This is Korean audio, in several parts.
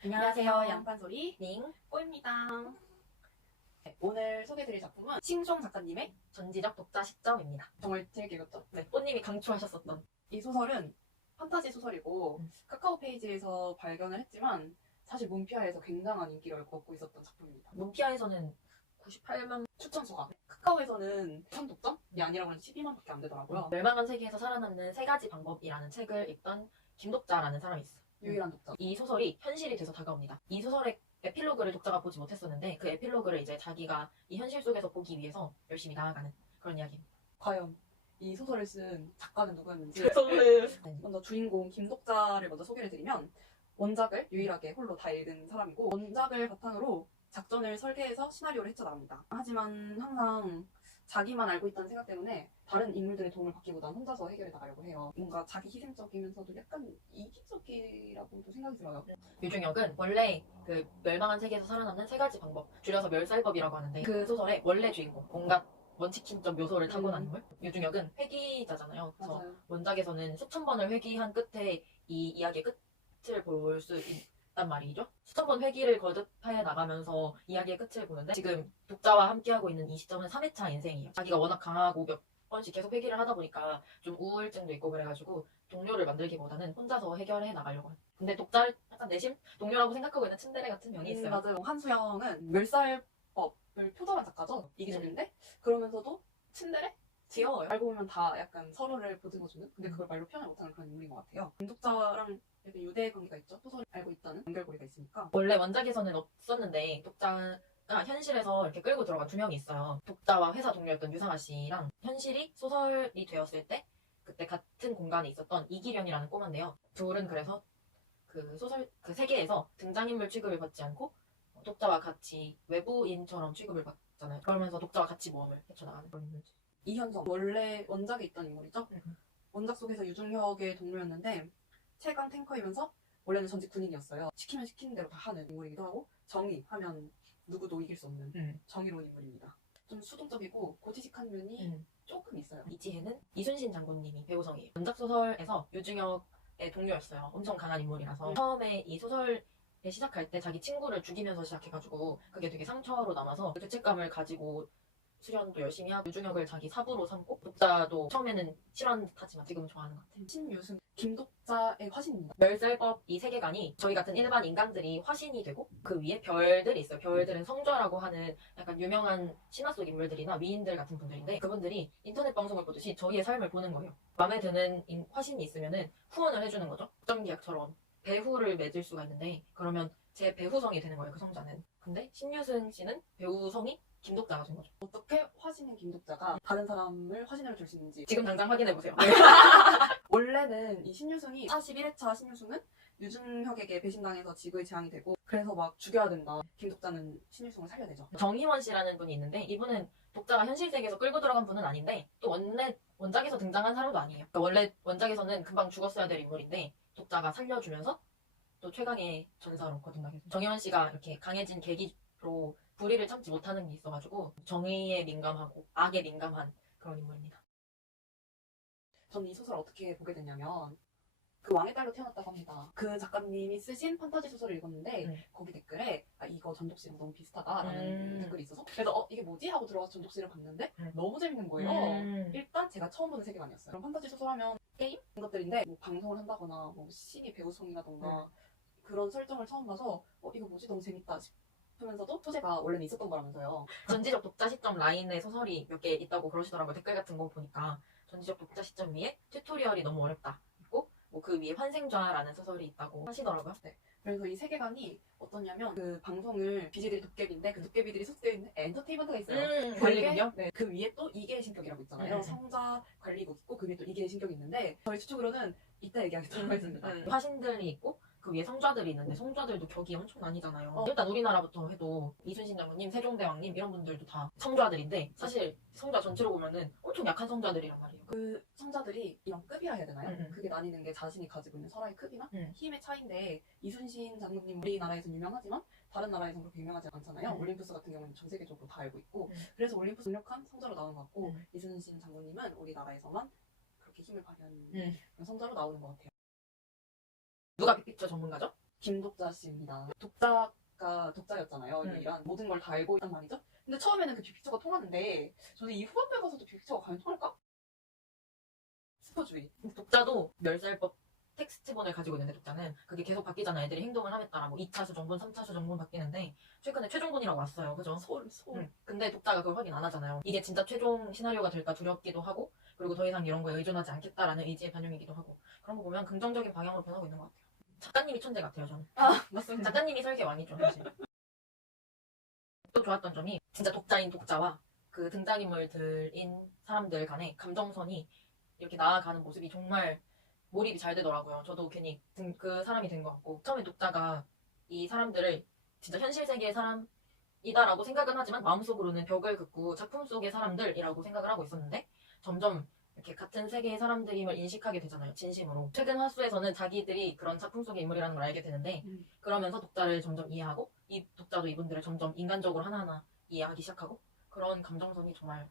안녕하세요. 양판소리 닝 꼬입니다. 네, 오늘 소개해드릴 작품은 싱숑 작가님의 전지적 독자 시점입니다. 정말 재밌게 읽었죠? 네, 꽃님이 강추하셨었던 이 소설은 판타지 소설이고 카카오 페이지에서 발견을 했지만 사실 문피아에서 굉장한 인기를 얻고 있었던 작품입니다. 문피아에서는 98만 추천수가 카카오에서는 독점이 아니라고 해서 12만밖에 안 되더라고요. 멸망한 세계에서 살아남는 세 가지 방법이라는 책을 읽던 김독자라는 사람이 있어요. 유일한 독점. 이 소설이 현실이 돼서 다가옵니다. 이 소설의 에필로그를 독자가 보지 못했었는데 그 에필로그를 이제 자기가 이 현실 속에서 보기 위해서 열심히 나아가는 그런 이야기입니다. 과연 이 소설을 쓴 작가는 누구였는지 먼저 주인공 김독자를 먼저 소개를 드리면 원작을 유일하게 홀로 다 읽은 사람이고 원작을 바탕으로 작전을 설계해서 시나리오를 헤쳐나갑니다. 하지만 항상 자기만 알고 있다는 생각 때문에 다른 인물들의 도움을 받기보단 혼자서 해결해 나가려고 해요. 뭔가 자기 희생적이면서도 약간 이기적이라고도 생각이 들어요. 유중혁은 원래 그 멸망한 세계에서 살아남는 세 가지 방법, 줄여서 멸살법이라고 하는데 그 소설의 원래 주인공, 온갖 원칙심적 묘소를 타고난 인물. 유중혁은 회귀자잖아요. 그래서 맞아요. 원작에서는 수천 번을 회귀한 끝에 이 이야기의 끝을 볼 수 있단 말이죠. 수천 번 회귀를 거듭해 나가면서 이야기의 끝을 보는데 지금 독자와 함께하고 있는 이 시점은 3회차 인생이에요. 자기가 워낙 강하고 몇 번씩 계속 회귀를 하다 보니까 좀 우울증도 있고 그래가지고 동료를 만들기보다는 혼자서 해결해 나가려고 해요. 근데 독자를 약간 내심 동료라고 생각하고 있는 츤데레 같은 면이 있어요. 맞아요. 한수영은 멸살법을 표절한 작가죠. 이기적인데 그러면서도 츤데레? 귀여워요. 알고 보면 다 약간 서로를 보듬어주는? 근데 그걸 말로 표현을 못하는 그런 인물인 것 같아요. 김독자랑 약간 유대 관계가 있죠. 소설을 알고 있다는 연결고리가 있으니까. 원래 원작에서는 없었는데 독자가 현실에서 이렇게 끌고 들어간 두 명이 있어요. 독자와 회사 동료였던 유상아 씨랑 현실이 소설이 되었을 때 그때 같은 공간에 있었던 이기련이라는 꼬마인데요. 둘은 그래서 그 소설 그 세계에서 등장인물 취급을 받지 않고 독자와 같이 외부인처럼 취급을 받잖아요. 그러면서 독자와 같이 모험을 헤쳐나가는 그런 인물들. 이현정 원래 원작에 있던 인물이죠. 원작 속에서 유중혁의 동료였는데 최강 탱커이면서 원래는 전직 군인이었어요. 시키면 시키는 대로 다 하는 인물이기도 하고 정의하면 누구도 이길 수 없는 정의로운 인물입니다. 좀 수동적이고 고지식한 면이 조금 있어요. 이지혜는 이순신 장군님이 배우성이에요. 원작 소설에서 유중혁의 동료였어요. 엄청 강한 인물이라서 처음에 이 소설을 시작할 때 자기 친구를 죽이면서 시작해가지고 그게 되게 상처로 남아서 죄책감을 가지고 수련도 열심히 하고 유중혁을 자기 사부로 삼고 독자도 처음에는 싫어하는 듯 하지만 지금은 좋아하는 것 같아요. 신유승 김독자의 화신입니다. 멸살법 이 세계관이 저희 같은 일반 인간들이 화신이 되고 그 위에 별들이 있어요. 별들은 성좌라고 하는 약간 유명한 신화 속 인물들이나 위인들 같은 분들인데 그분들이 인터넷 방송을 보듯이 저희의 삶을 보는 거예요. 마음에 드는 화신이 있으면은 후원을 해주는 거죠. 국정기약처럼 배후를 맺을 수가 있는데 그러면 제 배후성이 되는 거예요. 그 성자는. 근데 신유승 씨는 배우성이 김독자가 된 거죠. 어떻게 화신인 김독자가 다른 사람을 화신으로 줄 수 있는지 지금 당장 확인해보세요. 원래는 이 신유승이 41회차 신유승은 유중혁에게 배신당해서 직의 재앙이 되고 그래서 막 죽여야 된다. 김독자는 신유승을 살려내죠. 정희원 씨라는 분이 있는데 이분은 독자가 현실 세계에서 끌고 들어간 분은 아닌데 또 원작에서 등장한 사람도 아니에요. 그러니까 원래 원작에서는 금방 죽었어야 될 인물인데 독자가 살려주면서 또 최강의 전사로 거듭나게 돼요. 정희원 씨가 이렇게 강해진 계기로 불의를 참지 못하는 게 있어가지고 정의에 민감하고 악에 민감한 그런 인물입니다. 저는 이 소설을 어떻게 보게 됐냐면 그 왕의 딸로 태어났다고 합니다. 그 작가님이 쓰신 판타지 소설을 읽었는데 거기 댓글에 이거 전독씨랑 너무 비슷하다라는 댓글이 있어서 그래서 이게 뭐지? 하고 들어가서 전독씨를 봤는데 너무 재밌는 거예요. 일단 제가 처음 보는 세계관이었어요. 그럼 판타지 소설하면 게임? 이런 것들인데 뭐 방송을 한다거나 뭐 신이 배우성이라던가 그런 설정을 처음 봐서 이거 뭐지? 너무 재밌다 싶으면서도 소재가 원래는 있었던 거라면서요. 전지적 독자 시점 라인에 소설이 몇 개 있다고 그러시더라고요. 댓글 같은 거 보니까 전지적 독자 시점 위에 튜토리얼이 너무 어렵다 있고 뭐 그 위에 환생좌라는 소설이 있다고 하시더라고요. 네. 그래서 이 세계관이 어떠냐면 그 방송을 BJ들이 도깨비인데 그 도깨비들이 속되어 있는 엔터테인먼트가 있어요. 관리군요? 네, 그 위에 또 이계의 신격이라고 있잖아요. 성자 관리국 있고 그 위에 또 이계의 신격이 있는데 저희 추측으로는 이따 얘기하겠다고 했습니다. 화신들이 있고 그 위에 성좌들이 있는데 성좌들도 격이 엄청 나뉘잖아요. 일단 우리나라부터 해도 이순신 장군님, 세종대왕님 이런 분들도 다 성좌들인데 사실 성좌 전체로 보면은 엄청 약한 성좌들이란 말이에요. 그 성자들이 이런 급이라 해야 되나요? 그게 나뉘는 게 자신이 가지고 있는 설화의 급이나 힘의 차이인데 이순신 장군님 우리나라에서는 유명하지만 다른 나라에서는 그렇게 유명하지 않잖아요. 올림푸스 같은 경우는 전 세계적으로 다 알고 있고 그래서 올림푸스 강력한 성자로 나오는 것 같고 이순신 장군님은 우리나라에서만 그렇게 힘을 발휘하는 성자로 나오는 것 같아요. 누가 빅픽처 전문가죠? 김독자 씨입니다. 독자였잖아요. 음. 이런 모든 걸 다 알고 있단 말이죠. 근데 처음에는 그 빅픽처가 통하는데 저는 이 후반부에 가서도 빅픽처가 과연 통할까? 스포주의. 독자도 멸살법 텍스트본을 가지고 있는데 독자는 그게 계속 바뀌잖아요. 애들이 행동을 함에 따라 뭐 2차 수정본, 3차 수정본 바뀌는데 최근에 최종본이라고 왔어요. 그죠? 소울. 근데 독자가 그걸 확인 안 하잖아요. 이게 진짜 최종 시나리오가 될까 두렵기도 하고 그리고 더 이상 이런 거에 의존하지 않겠다라는 의지의 반영이기도 하고 그런 거 보면 긍정적인 방향으로 변하고 있는 것 같아요. 작가님이 천재 같아요, 저는. 맞습니다. 작가님이 설계 왕이죠, 사실. 또 좋았던 점이 진짜 독자인 독자와 그 등장인물들인 사람들 간의 감정선이 이렇게 나아가는 모습이 정말 몰입이 잘 되더라고요. 저도 괜히 그 사람이 된 것 같고 처음에 독자가 이 사람들을 진짜 현실 세계의 사람이다라고 생각은 하지만 마음속으로는 벽을 긋고 작품 속의 사람들이라고 생각을 하고 있었는데 점점 이렇게 같은 세계의 사람들임을 인식하게 되잖아요. 진심으로. 최근 화수에서는 자기들이 그런 작품 속의 인물이라는 걸 알게 되는데 그러면서 독자를 점점 이해하고 이 독자도 이분들을 점점 인간적으로 하나하나 이해하기 시작하고 그런 감정선이 정말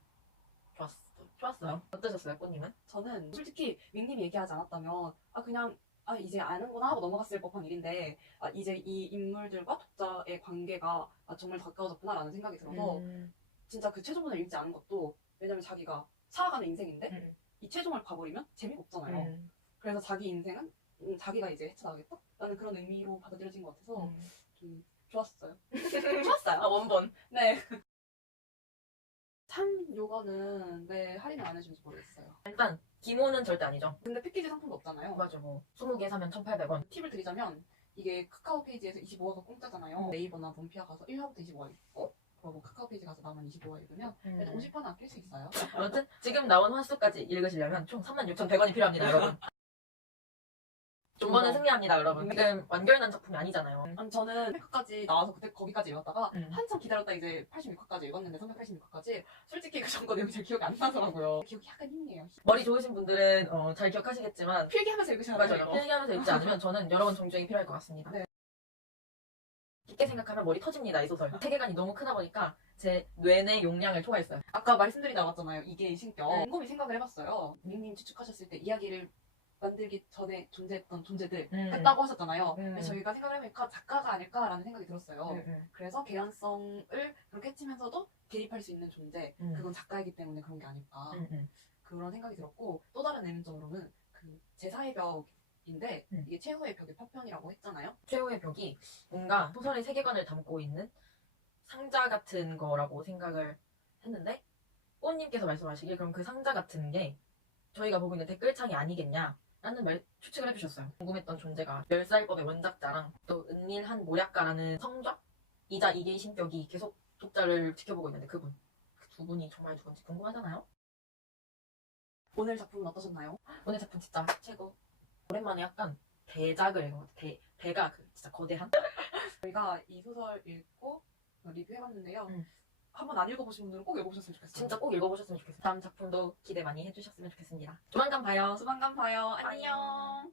좋았어요. 어떠셨어요, 꽃님은? 저는 솔직히 윙님이 얘기하지 않았다면 그냥 이제 아는구나 하고 넘어갔을 법한 일인데 이제 이 인물들과 독자의 관계가 정말 가까워졌구나라는 생각이 들어서 진짜 그 최종본을 읽지 않은 것도 왜냐면 자기가 살아가는 인생인데 이 최종을 봐버리면 재미가 없잖아요. 그래서 자기 인생은 자기가 이제 헤쳐나가겠다? 라는 그런 의미로 받아들여진 것 같아서 좀 좋았어요. 좋았어요. 원본. 네. 참 요거는 왜 할인을 안 해주는지 모르겠어요. 일단 기모는 절대 아니죠. 근데 패키지 상품도 없잖아요. 맞아, 뭐 20개 사면 1,800원. 팁을 드리자면 이게 카카오 페이지에서 25화가 공짜잖아요. 네이버나 문피아 가서 1화부터 25화 읽고 그리고 카카오 페이지 가서 남은 25화 읽으면 그래도 50화는 아낄 수 있어요. 아무튼 지금 나온 화수까지 읽으시려면 총 36,100원이 필요합니다, 여러분. 존버는 승리합니다, 여러분. 지금 완결난 작품이 아니잖아요. 아니, 저는 100화까지 나와서 그때 거기까지 읽었다가 음. 한참 기다렸다 이제 86화까지 읽었는데 386화까지 솔직히 그 전거 내용이 잘 기억이 안 나더라고요. 기억이 약간 희미해요. 머리 좋으신 분들은 잘 기억하시겠지만 필기하면서 읽으셔야 돼요. 맞아요. 필기하면서 읽지 않으면 저는 여러 번 정주행이 필요할 것 같습니다. 네. 깊게 생각하면 머리 터집니다, 이 소설. 세계관이 너무 크다 보니까 제 뇌내 용량을 초과했어요. 아까 말씀드리다 왔잖아요. 이게 신격. 곰곰이 생각을 해봤어요. 님 추측하셨을 때 이야기를 만들기 전에 존재했던 존재들 했다고 하셨잖아요. 그래서 저희가 생각을 해보니까 작가가 아닐까라는 생각이 들었어요. 그래서 개연성을 그렇게 해치면서도 개입할 수 있는 존재, 그건 작가이기 때문에 그런 게 아닐까 그런 생각이 들었고 또 다른 내면적으로는 그 제4의 벽인데 이게 최후의 벽의 파편이라고 했잖아요. 최후의 벽이 뭔가 소설의 세계관을 담고 있는 상자 같은 거라고 생각을 했는데 꽃님께서 말씀하시길 그럼 그 상자 같은 게 저희가 보고 있는 댓글창이 아니겠냐 라는 추측을 해주셨어요. 궁금했던 존재가 멸살법의 원작자랑 또 은밀한 모략가라는 성좌이자 이계의 신격이 계속 독자를 지켜보고 있는데 그 두 분이 정말 누군지 궁금하잖아요. 오늘 작품은 어떠셨나요? 오늘 작품 진짜 최고. 오랜만에 약간 대작을 읽은 것 같아요. 대가 진짜 거대한. 저희가 이 소설 읽고 리뷰해봤는데요. 한번 안 읽어보신 분들은 꼭 읽어보셨으면 좋겠어요. 진짜 꼭 읽어보셨으면 좋겠어요. 다음 작품도 기대 많이 해주셨으면 좋겠습니다. 조만간 봐요. 조만간 봐요. 안녕. 안녕.